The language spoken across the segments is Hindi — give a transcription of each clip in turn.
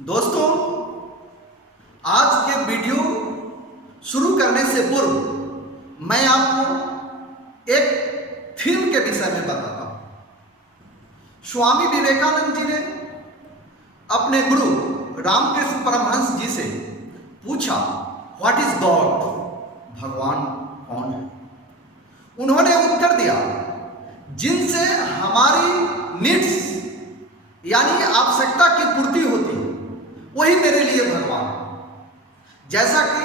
दोस्तों, आज के वीडियो शुरू करने से पूर्व मैं आपको एक फिल्म के विषय में बताता हूं। स्वामी विवेकानंद जी ने अपने गुरु रामकृष्ण परमहंस जी से पूछा, व्हाट इज गॉड? भगवान कौन है? उन्होंने उत्तर दिया, जिनसे हमारी नीड्स यानी आवश्यकता की पूर्ति होती है वही मेरे लिए भगवान है। जैसा कि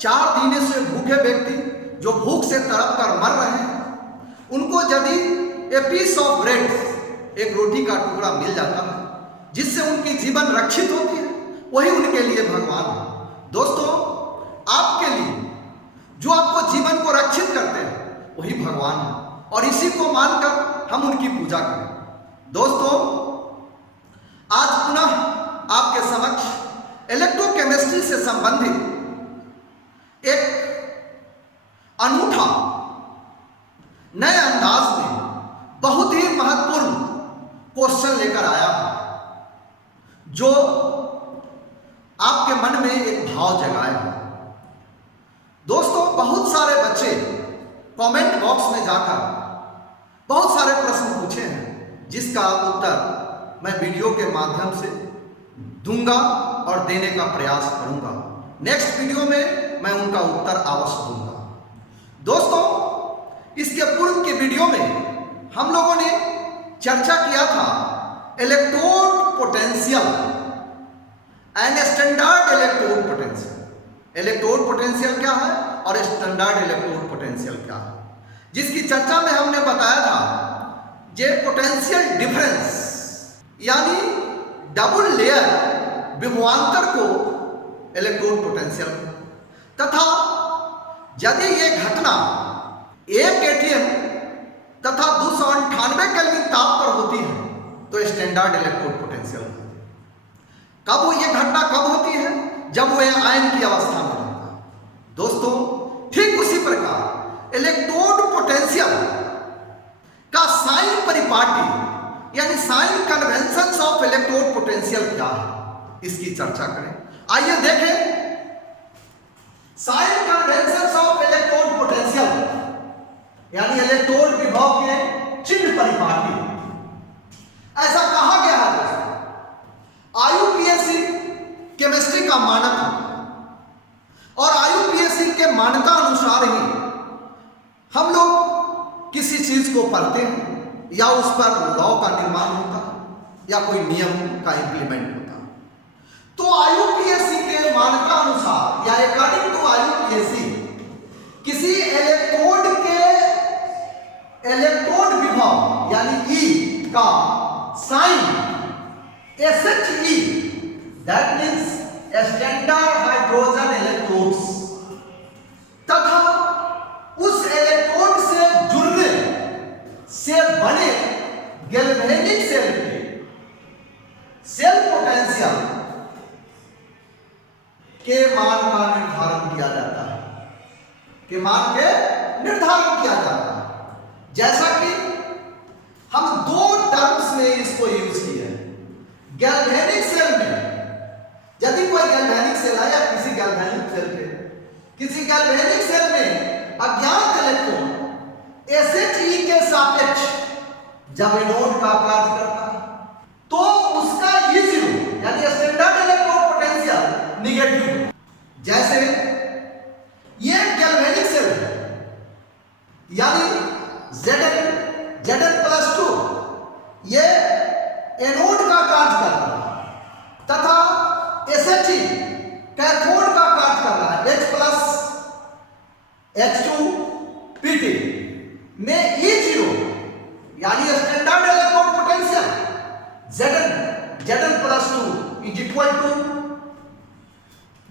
4 दिन से भूखे व्यक्ति जो भूख से तड़प कर मर रहे हैं, उनको यदि ए पीस ऑफ ब्रेड, एक रोटी का टुकड़ा मिल जाता है जिससे उनकी जीवन रक्षित होती है, वही उनके लिए भगवान है। दोस्तों, आपके लिए जो आपको जीवन को रक्षित करते हैं वही भगवान है और इसी को मानकर हम उनकी पूजा करें। दोस्तों, आज पुनः आपके समक्ष इलेक्ट्रोकेमिस्ट्री से संबंधित एक अनूठा नए अंदाज में बहुत ही महत्वपूर्ण क्वेश्चन लेकर आया हूं, जो आपके मन में एक भाव जगाएगा। दोस्तों, बहुत सारे बच्चे कमेंट बॉक्स में जाकर बहुत सारे प्रश्न पूछे हैं, जिसका उत्तर मैं वीडियो के माध्यम से दूंगा और देने का प्रयास करूंगा। नेक्स्ट वीडियो में मैं उनका उत्तर अवश्य दूंगा। दोस्तों, इसके पूर्व के वीडियो में हम लोगों ने चर्चा किया था electrode potential and standard electrode potential. Electrode potential क्या है और स्टैंडर्ड इलेक्ट्रोड पोटेंशियल क्या है, जिसकी चर्चा में हमने बताया था जे पोटेंशियल डिफरेंस यानी डबल लेयर विभवांतर को इलेक्ट्रोड पोटेंशियल, तथा यदि यह घटना 1 एटीएम तथा 298 केल्विन ताप पर होती है तो स्टैंडर्ड इलेक्ट्रोड पोटेंशियल होती है। कब यह घटना कब होती है? जब वह आयन की अवस्था में रहता है। दोस्तों, ठीक उसी प्रकार इलेक्ट्रोड पोटेंशियल का साइन परिपाटी यानी sign convention of electrode potential क्या है, इसकी चर्चा करें। आइए देखें sign convention of electrode potential यानी इलेक्ट्रोड विभव के चिन्ह परिपाटी। ऐसा कहा गया है दोस्तों, आईयूपीएसी केमिस्ट्री का मानक है और आईयूपीएसी के मान्यता अनुसार ही हम लोग किसी चीज को पढ़ते हैं या उस पर लॉ का निर्माण होता है या कोई नियम का इंप्लीमेंट होता है। तो आईयूपीएसी के मान्यता अनुसार या अकॉर्डिंग टू आईयूपीएसी किसी इलेक्ट्रोड के इलेक्ट्रोड विभव यानी ई का sign SHE, that means standard hydrogen electrodes, तथा उस इलेक्ट्रोड से जुड़ने से बने गैल्वेनिक सेल के सेल पोटेंशियल के मान का निर्धारण किया जाता है, के मान के निर्धारण किया जाता है। जैसा कि हम 2 टर्म्स में इसको यूज किए हैं। गैल्वेनिक सेल में यदि कोई गैल्वेनिक सेल है या किसी गैल्वेनिक सेल में अज्ञात इलेक्ट्रॉन SHE के सापेक्ष जब एनोड का कार्य करता है तो उसका E0 यानी स्टैंडर्ड इलेक्ट्रोड पोटेंशियल निगेटिव है। जैसे ये गैल्वेनिक सेल है यानी Zn+2 ये एनोड का कार्य कर रहा है तथा SHE कैथोड का कार्य कर रहा है H+H2Pt में E0 यानी standard electrode potential Zn+2 is equal to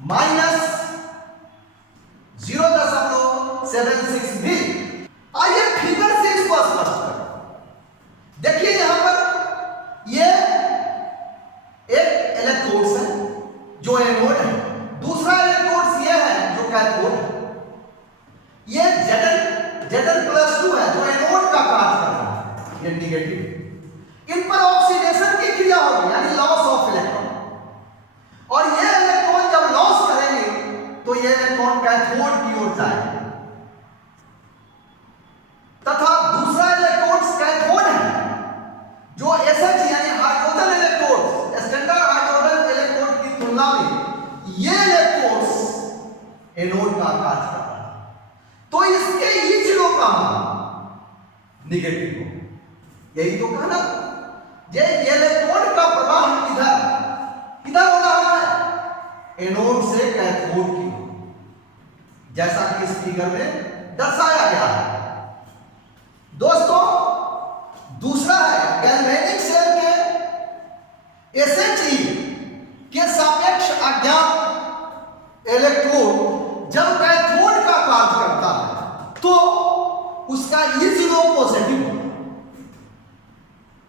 -0.76 V. आइए फिगर से इसको स्पष्ट करें। देखिए यहां पर ये एक इलेक्ट्रोड्स है जो एनोड है, दूसरा इलेक्ट्रोड्स ये है जो कैथोड है। ये Zn+2 है जो एनोड का कार्य कर रहा है, ये निगेटिव। इन पर ऑक्सीडेशन की क्रिया होगी यानी लॉस ऑफ इलेक्ट्रॉन। का कार्य कर रहा है, तो इसके E0 का निगेटिव हो। यही तो कहना, ये इलेक्ट्रॉन का प्रवाह किधर हो रहा है, एनोड से कैथोड की, जैसा कि इस फिगर में दर्शाया गया है। दोस्तों दूसरा है गैल्वेनिक सेल के SHE के सापेक्ष अज्ञात इलेक्ट्रोड जब कैथोड का कार्य करता है तो उसका E0 पॉजिटिव होगा।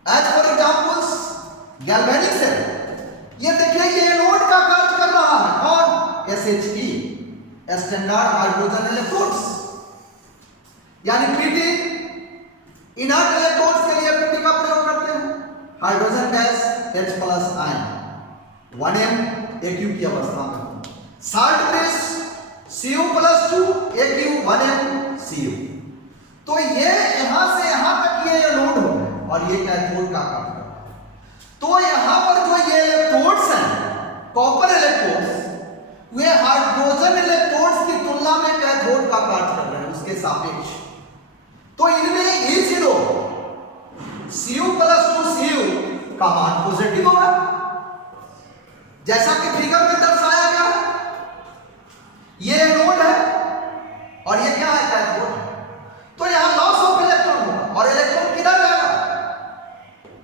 As for examples galvanic cell, ये देखिए ये एनोड का कार्य कर रहा है, कौन, SHE, स्टैंडर्ड हाइड्रोजन इलेक्ट्रोड्स, यानी पीटी इनर्ट इलेक्ट्रोड्स के लिए पीटी का प्रयोग करते हैं, hydrogen gas H+ ion 1m AQ की अवस्था में, salt bridge Cu+2 AQ 1m Cu। तो ये यहां से यहां तक ये एनोड हो गए और ये कैथोड का कार्य करता है। तो यहां पर जो ये इलेक्ट्रोड्स हैं, कॉपर इलेक्ट्रोड्स, वे हाइड्रोजन इलेक्ट्रोड्स की तुलना में कैथोड का कार्य कर रहे हैं उसके सापेक्ष। तो इनमें E0 Cu+2 Cu का मान पॉजिटिव होगा, जैसा कि फिगर में दर्शाया गया है। ये एनोड है और ये क्या है, कैथोड है। तो यहां लॉस ऑफ इलेक्ट्रॉन होगा और इलेक्ट्रॉन किधर जाएगा,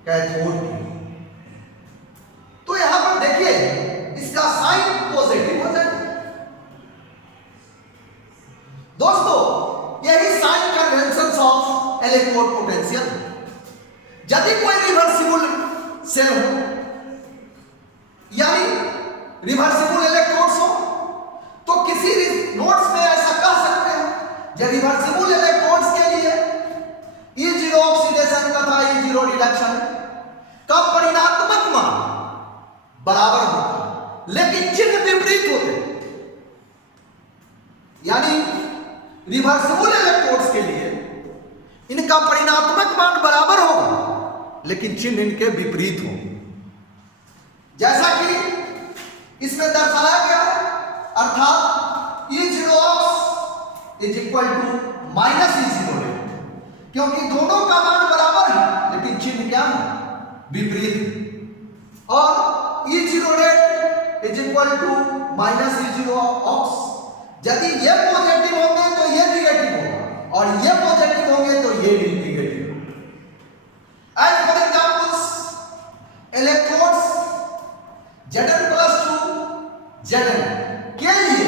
कैथोड की। तो यहां पर देखिए इसका साइन पॉजिटिव हो जाएगा। दोस्तों यही sign convention of electrode potential. यदि कोई रिवर्सिबल सेल हो, यानी रिवर्सिबल इलेक्ट्रोड्स हो, तो किसी नोट्स में ऐसा कह सकते हैं, जब रिवर्सिबल इलेक्ट्रोड्स के लिए E0 ऑक्सीडेशन तथा E0 रिडक्शन का परिणामात्मक मान बराबर होता है, लेकिन चिन्ह विपरीत होते हैं। यानी रिवर्सिबल इलेक्ट्रोड्स के लिए इनका परिणामात्मक मान बराबर होगा, लेकिन चिन्ह इनके विपरीत होंगे, जैसा कि इसमें दर्शाया गया है। अर्थात E0 is equal to minus E0, क्योंकि दोनों का मान बराबर है लेकिन चिन्ह क्या है, विपरीत। और E0 is equal to minus E0 ox, यदि ये पॉजिटिव होंगे तो ये निगेटिव होगा और ये पॉजिटिव होंगे तो ये negative. As for examples electrodes Zn+2 Zn के लिए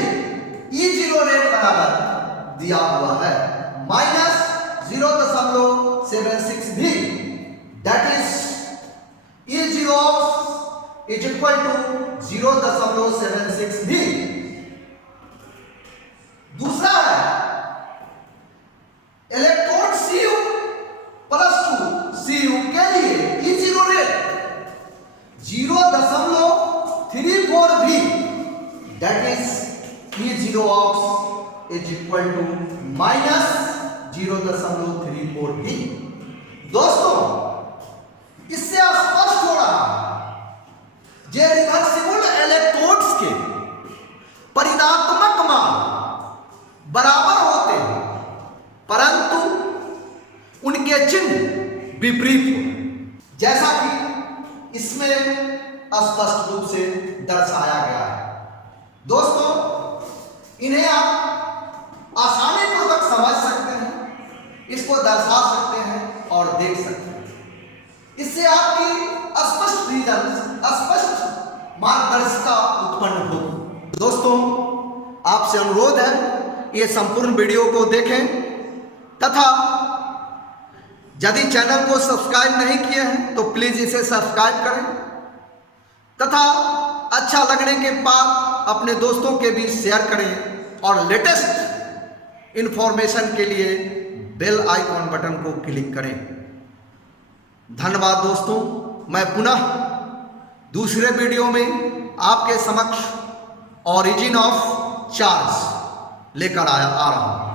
E0 रेट बराबर दिया हुआ है -0.76 V, that is E0 is equal to 0.76 V. दूसरा है इलेक्ट्रोड Cu+2 Cu के लिए E0 red 0.34 V, that is E0 is equal to -0.34 V. दोस्तों इससे स्पष्ट हो रहा है जे रिवर्सिबल इलेक्ट्रोड्स के परिणामात्मक मान बराबर होते हैं, परंतु उनके चिन्ह विपरीत होते हैं, जैसा कि इसमें स्पष्ट रूप से दर्शाया गया है। दोस्तों इन्हें आप आसानी पूर्वक समझ सकते हैं, इसको दर्शा सकते हैं और देख सकते हैं। इससे आपकी स्पष्ट रीजन, स्पष्ट मार्गदर्शिका उत्पन्न होगी। दोस्तों आपसे अनुरोध है ये संपूर्ण वीडियो को देखें तथा यदि चैनल को सब्सक्राइब नहीं किए हैं तो प्लीज इसे सब्सक्राइब करें तथा अच्छा लगने के बाद अपने दोस्तों के बीच शेयर करें और लेटेस्ट इंफॉर्मेशन के लिए बेल आइकॉन बटन को क्लिक करें। धन्यवाद दोस्तों, मैं पुनः दूसरे वीडियो में आपके समक्ष ओरिजिन ऑफ चार्ज लेकर आ रहा हूं।